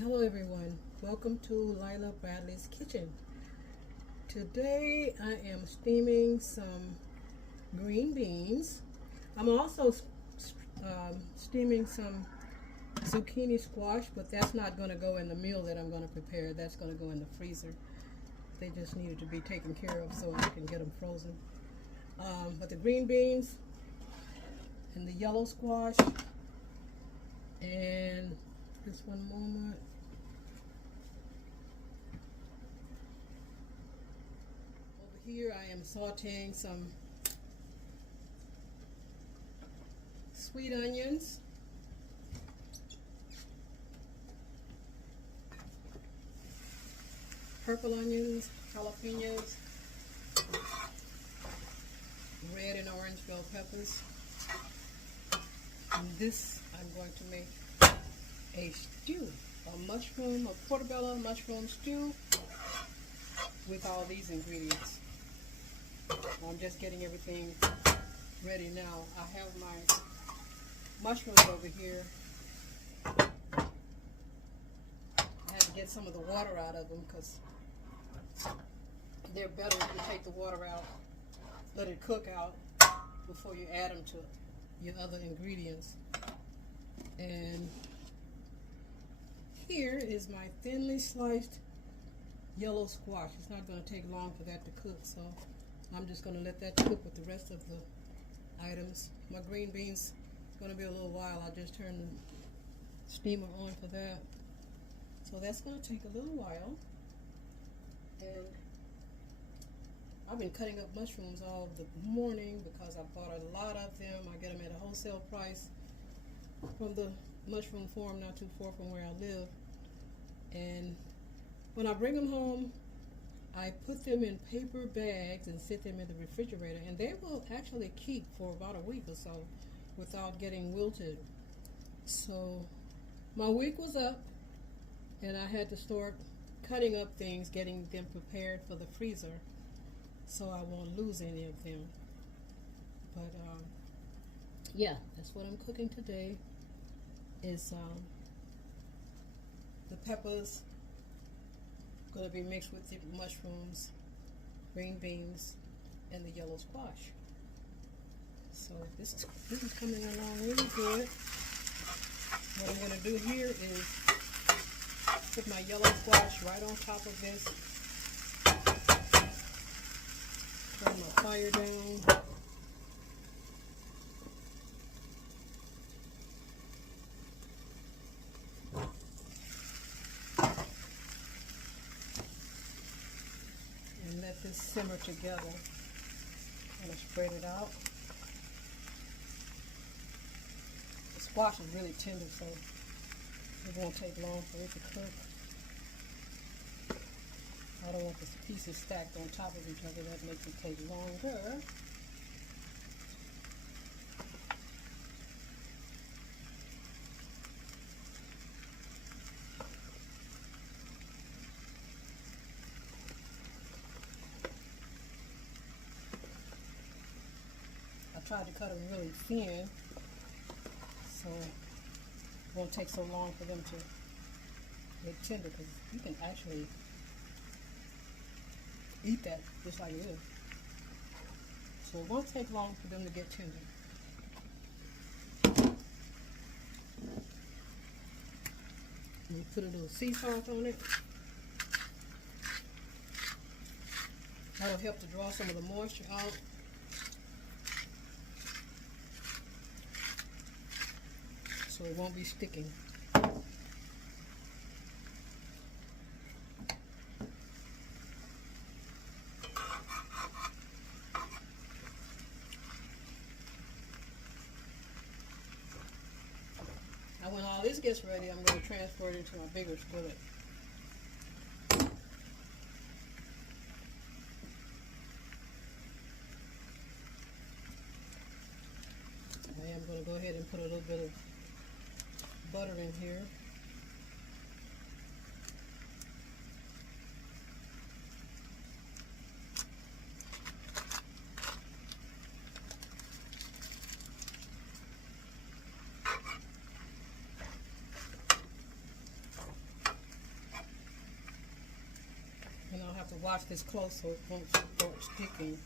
Hello everyone, welcome to Lila Bradley's Kitchen. Today I am steaming some green beans. I'm also steaming some zucchini squash, but that's not going to go in the meal that I'm going to prepare. That's going to go in the freezer. They just needed to be taken care of so I can get them frozen. But the green beans and the yellow squash, and just one moment. Over here I am sauteing some sweet onions, purple onions, jalapenos, red and orange bell peppers. And this I'm going to make a stew, a portobello mushroom stew with all these ingredients. I'm just getting everything ready now. I have my mushrooms over here. I had to get some of the water out of them because they're better if you take the water out, let it cook out before you add them to your other ingredients. And here is my thinly sliced yellow squash. It's not going to take long for that to cook, so I'm just going to let that cook with the rest of the items. My green beans, it's going to be a little while. I just turned the steamer on for that. So that's going to take a little while. And I've been cutting up mushrooms all the morning because I bought a lot of them. I get them at a wholesale price from the mushroom farm not too far from where I live. And when I bring them home, I put them in paper bags and sit them in the refrigerator, and they will actually keep for about a week or so without getting wilted. So my week was up, and I had to start cutting up things, getting them prepared for the freezer so I won't lose any of them. But yeah, that's what I'm cooking today. Is the peppers going to be mixed with the mushrooms, green beans, and the yellow squash. So this is coming along really good. What I'm going to do here is put my yellow squash right on top of this. Turn my fire down. And let this simmer together. I'm going to spread it out. The squash is really tender, so it won't take long for it to cook. I don't want the pieces stacked on top of each other. That makes it take longer. I tried to cut them really thin, so it won't take so long for them to get tender, because you can actually eat that just like it is. So it won't take long for them to get tender. And you put a little sea salt on it. That'll help to draw some of the moisture out. So it won't be sticking. Now when all this gets ready, I'm going to transfer it into my bigger skillet. I am going to go ahead and put a little bit of butter in here. to watch this close so it won't start sticking.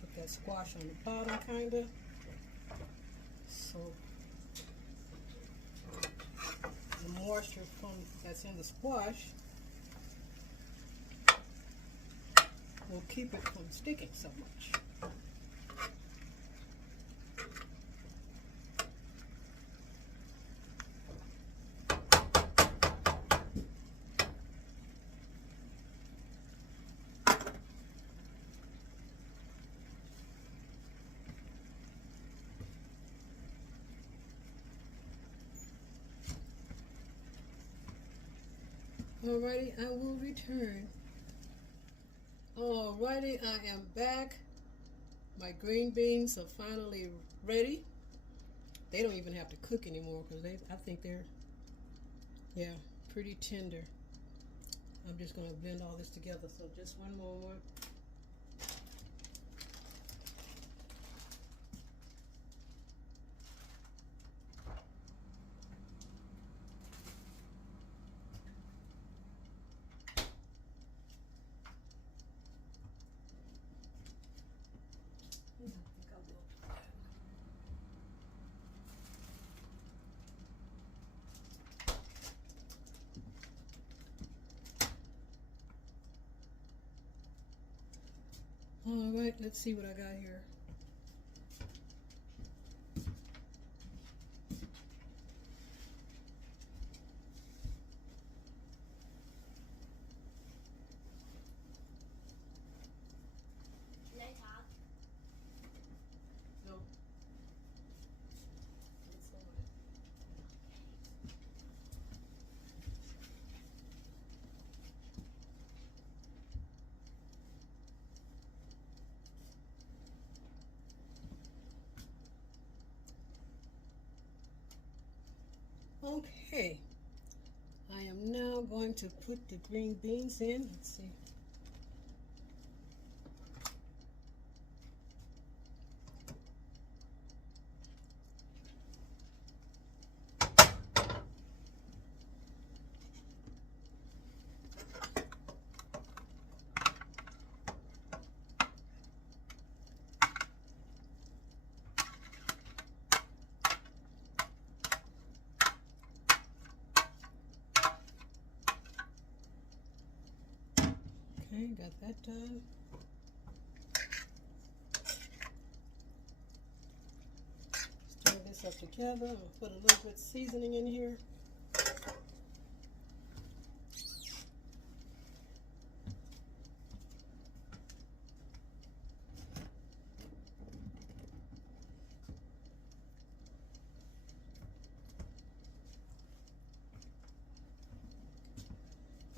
Put that squash on the bottom, kind of. So the moisture that's in the squash will keep it from sticking so much. Alrighty, I will return. Alrighty, I am back. My green beans are finally ready. They don't even have to cook anymore because I think they're, yeah, pretty tender. I'm just going to blend all this together. So just one more. Alright, let's see what I got here. Can I talk? No. It's on it. Okay, I am now going to put the green beans in. Let's see. Okay, got that done. Stir this up together. I'll put a little bit of seasoning in here.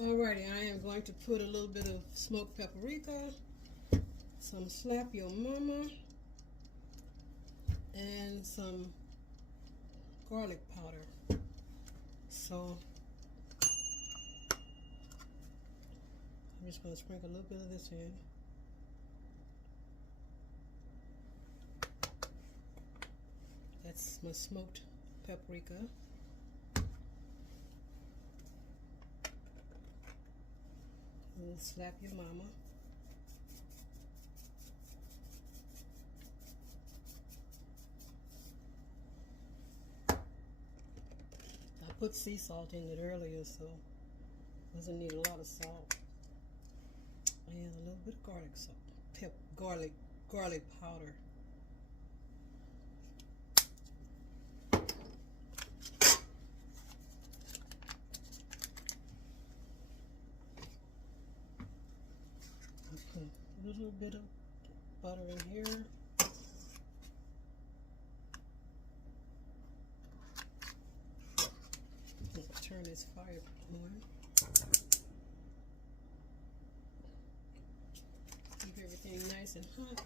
Alrighty, I am going to put a little bit of smoked paprika, some Slap Your Mama, and some garlic powder. So I'm just going to sprinkle a little bit of this in. That's my smoked paprika. We'll Slap Your Mama. I put sea salt in it earlier, so doesn't need a lot of salt. And a little bit of garlic salt, garlic powder. Put a little bit of butter in here. Let's turn this fire on. Keep everything nice and hot.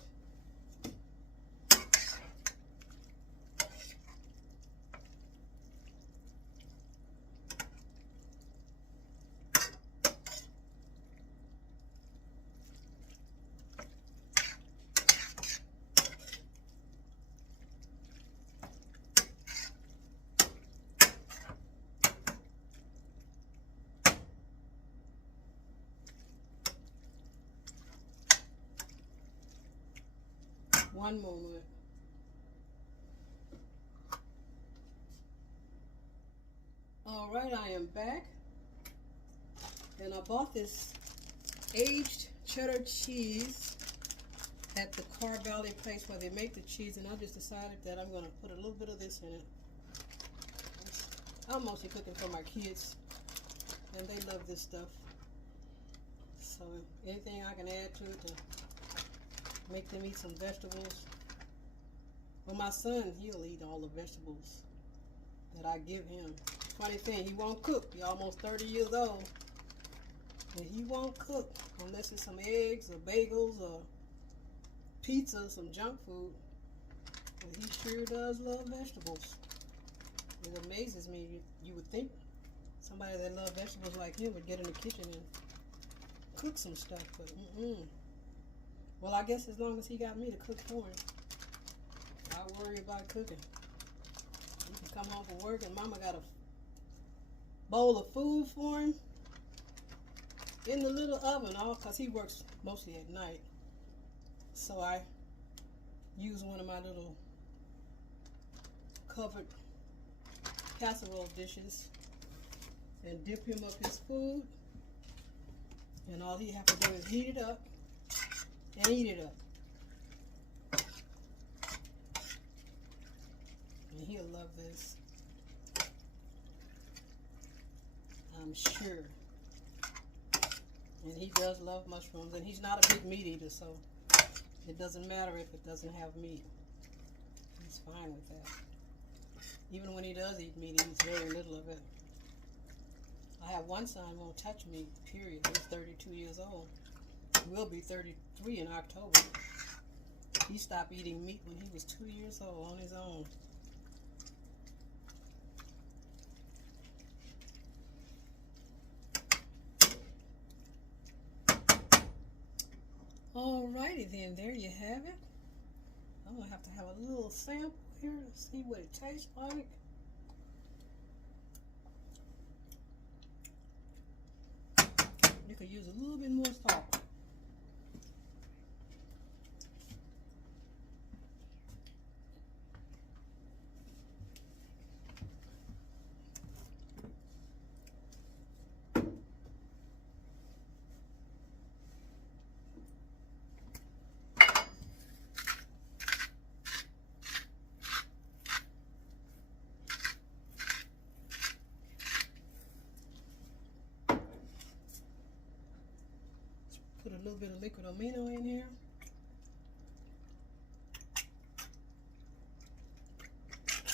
One moment. All right, I am back. And I bought this aged cheddar cheese at the Car Valley place where they make the cheese, and I just decided that I'm going to put a little bit of this in it. I'm mostly cooking for my kids, and they love this stuff. So anything I can add to it to make them eat some vegetables. Well, my son, he'll eat all the vegetables that I give him. Funny thing, he won't cook. He's almost 30 years old. And he won't cook unless it's some eggs or bagels or pizza, some junk food. But he sure does love vegetables. It amazes me. You would think somebody that loves vegetables like him would get in the kitchen and cook some stuff, but Well, I guess as long as he got me to cook for him, I worry about cooking. He can come home from work and Mama got a bowl of food for him in the little oven, all because he works mostly at night. So I use one of my little covered casserole dishes and dip him up his food, and all he have to do is heat it up and eat it up. And he'll love this, I'm sure. And he does love mushrooms, and he's not a big meat eater, so it doesn't matter if it doesn't have meat. He's fine with that. Even when he does eat meat, he eats very little of it. I have one son who won't touch meat, period. He's 32 years old. He will be 33 in October. He stopped eating meat when he was 2 years old on his own. Alrighty then, there you have it. I'm gonna have to have a little sample here to see what it tastes like. You could use a little bit more salt. Put a little bit of liquid amino in here.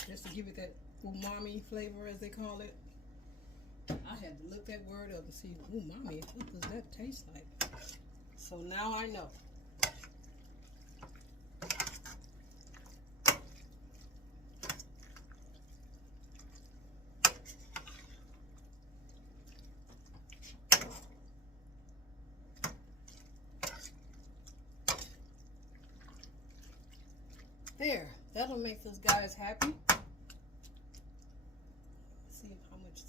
Just to give it that umami flavor, as they call it. I had to look that word up and see umami. What does that taste like? So now I know. There, that'll make those guys happy. Let's see how much.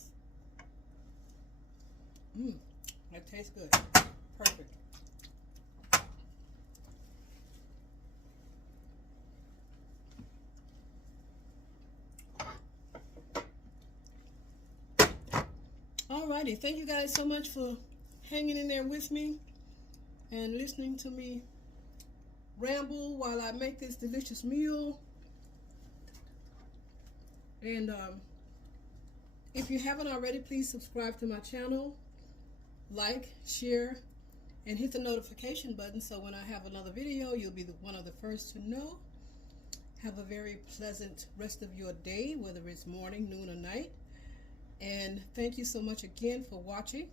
That tastes good. Perfect. Alrighty, thank you guys so much for hanging in there with me and listening to me ramble while I make this delicious meal. And if you haven't already, please subscribe to my channel, like, share, and hit the notification button so when I have another video, you'll be one of the first to know. Have a very pleasant rest of your day, whether it's morning, noon, or night. And thank you so much again for watching.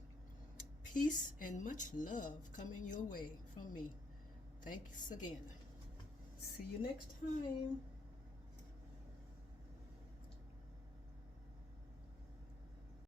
Peace and much love coming your way from me. Thanks again. See you next time.